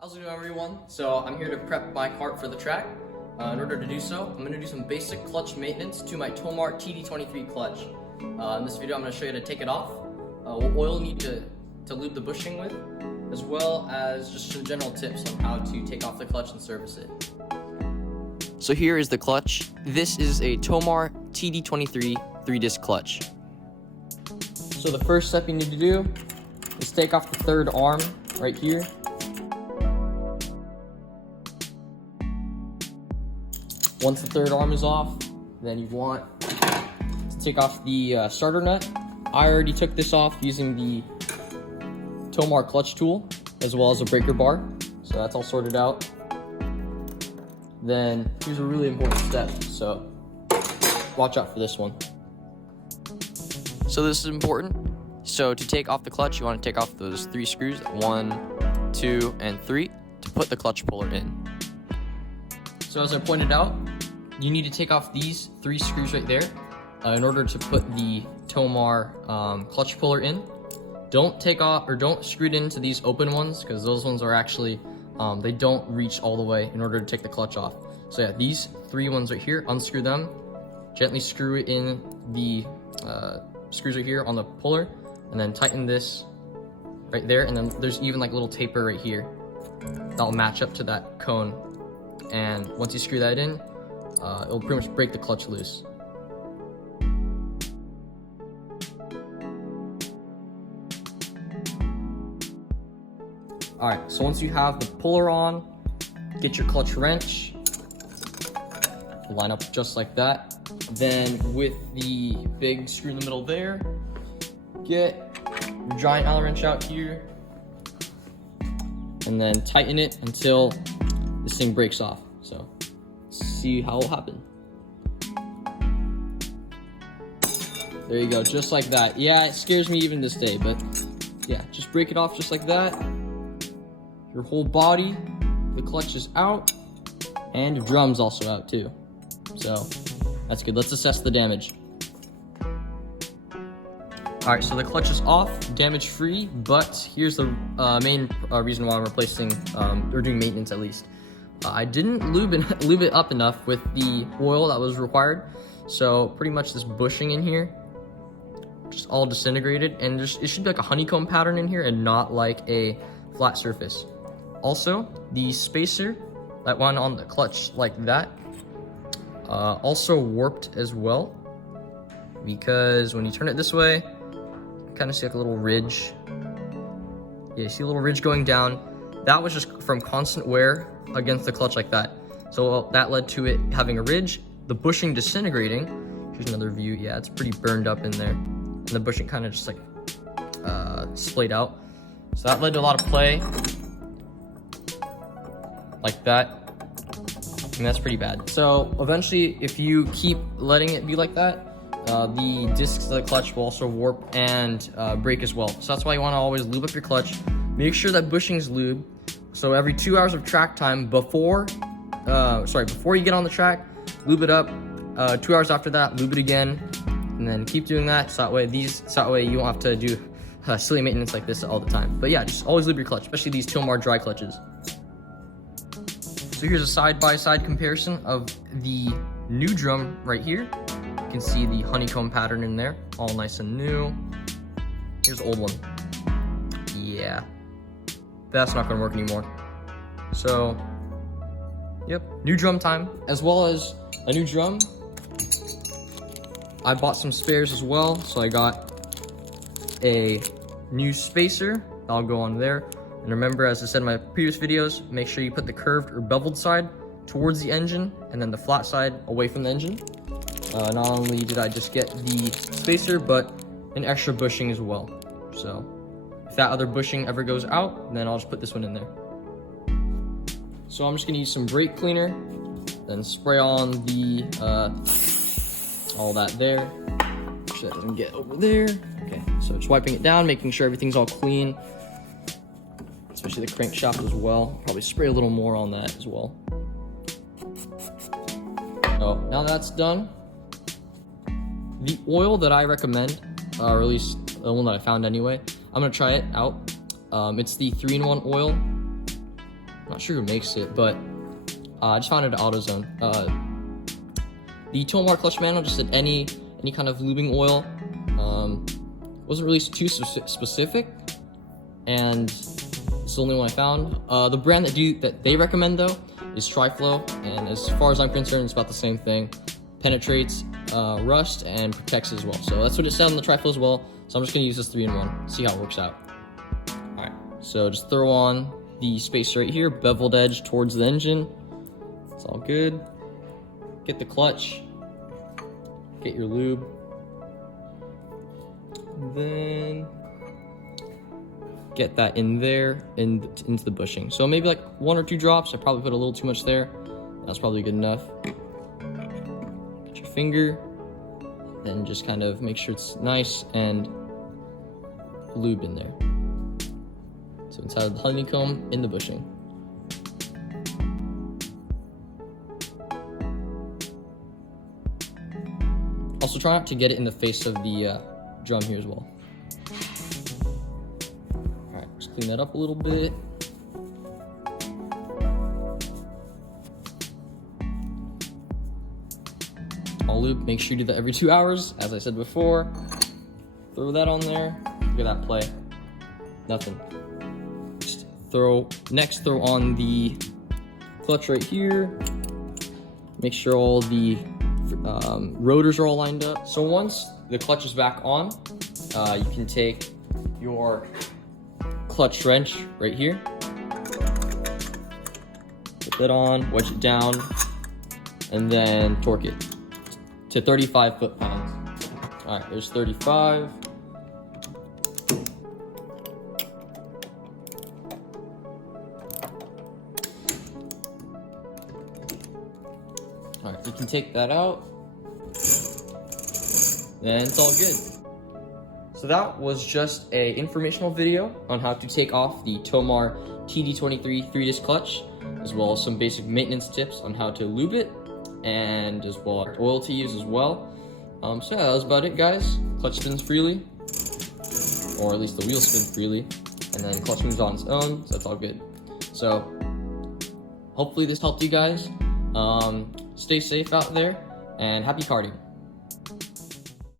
How's it going, everyone? So I'm here to prep my cart for the track. In order to do so, I'm going to do some basic clutch maintenance to my Tomar TD23 Clutch. In this video, I'm going to show you how to take it off, what oil you need to lube the bushing with, as well as just some general tips on how to take off the clutch and service it. So here is the clutch. This is a Tomar TD23 3-disc clutch. So the first step you need to do is take off the third arm right here. Once the third arm is off, then you want to take off the starter nut. I already took this off using the Tomar clutch tool, as well as a breaker bar. So that's all sorted out. Then here's a really important step, so watch out for this one. So this is important. So to take off the clutch, you want to take off those 3 screws, 1, 2, and 3, to put the clutch puller in. So as I pointed out, you need to take off these 3 screws right there in order to put the Tomar clutch puller in. Don't take off or don't screw it into these open ones, because those ones are actually, they don't reach all the way in order to take the clutch off. So yeah, these 3 ones right here, unscrew them, gently screw it in the screws right here on the puller, and then tighten this right there, and then there's even like a little taper right here that'll match up to that cone. And once you screw that in, it'll pretty much break the clutch loose. Alright, so once you have the puller on, get your clutch wrench, line up just like that. Then with the big screw in the middle there, get your giant Allen wrench out here, and then tighten it until this thing breaks off. So see how it'll happen. There you go, just like that. Yeah, it scares me even this day, but yeah, just break it off just like that. Your whole body, the clutch is out, and your drum's also out too. So that's good. Let's assess the damage. All right, so the clutch is off, damage-free, but here's the main reason why I'm replacing, or doing maintenance at least. I didn't lube it up enough with the oil that was required, so pretty much this bushing in here just all disintegrated, and it should be like a honeycomb pattern in here and not like a flat surface. Also, the spacer that went on the clutch like that also warped as well, because when you turn it this way, you kind of see like a little ridge. Yeah, you see a little ridge going down. That was just from constant wear against the clutch like that. So that led to it having a ridge, the bushing disintegrating. Here's another view. Yeah, it's pretty burned up in there. And the bushing kind of just like splayed out. So that led to a lot of play like that. And that's pretty bad. So eventually, if you keep letting it be like that, the discs of the clutch will also warp and break as well. So that's why you want to always lube up your clutch. Make sure that bushing's lubed. So every 2 hours of track time before you get on the track, lube it up. 2 hours after that, lube it again, and then keep doing that. So that way you don't have to do silly maintenance like this all the time. But yeah, just always lube your clutch, especially these Tomar dry clutches. So here's a side-by-side comparison of the new drum right here. You can see the honeycomb pattern in there, all nice and new. Here's the old one. Yeah, that's not gonna work anymore. So, yep, new drum time, as well as a new drum. I bought some spares as well, so I got a new spacer. I'll go on there. And remember, as I said in my previous videos, make sure you put the curved or beveled side towards the engine, and then the flat side away from the engine. Not only did I just get the spacer, but an extra bushing as well. So if that other bushing ever goes out, then I'll just put this one in there. So I'm just gonna use some brake cleaner, then spray on the all that there. Make sure that doesn't get over there. Okay, so just wiping it down, making sure everything's all clean, especially the crankshaft as well. Probably spray a little more on that as well. Oh, now that's done. The oil that I recommend, or at least the one that I found anyway, I'm gonna try it out. It's the 3-in-1 oil. not sure who makes it, but I just found it at AutoZone. The Tomar clutch manual just said any kind of lubing oil. Wasn't really too specific, and it's the only one I found. The brand that they recommend though is Tri-Flow, and as far as I'm concerned, it's about the same thing. Penetrates rust and protects as well. So that's what it said on the Tri-Flow as well. So I'm just gonna use this 3-in-1, see how it works out. All right, so just throw on the spacer right here, beveled edge towards the engine. It's all good. Get the clutch, get your lube, then get that in there, into the bushing. So maybe like 1 or 2 drops. I probably put a little too much there. That's probably good enough. Get your finger, then just kind of make sure it's nice and lube in there. So inside of the honeycomb in the bushing. Also try not to get it in the face of the drum here as well. Alright, just clean that up a little bit. All lube, make sure you do that every 2 hours, as I said before. Throw that on there. Look at that play. Nothing. Just throw on the clutch right here. Make sure all the rotors are all lined up. So once the clutch is back on, you can take your clutch wrench right here, put that on, wedge it down, and then torque it to 35 foot-pounds. All right, there's 35. All right, you can take that out, and it's all good. So that was just a informational video on how to take off the Tomar TD23 3-disc clutch, as well as some basic maintenance tips on how to lube it, and as well as oil to use as well. So yeah, that was about it, guys. Clutch spins freely, or at least the wheels spin freely, and then clutch moves on its own, so that's all good. So hopefully this helped you guys. Stay safe out there, and happy karting.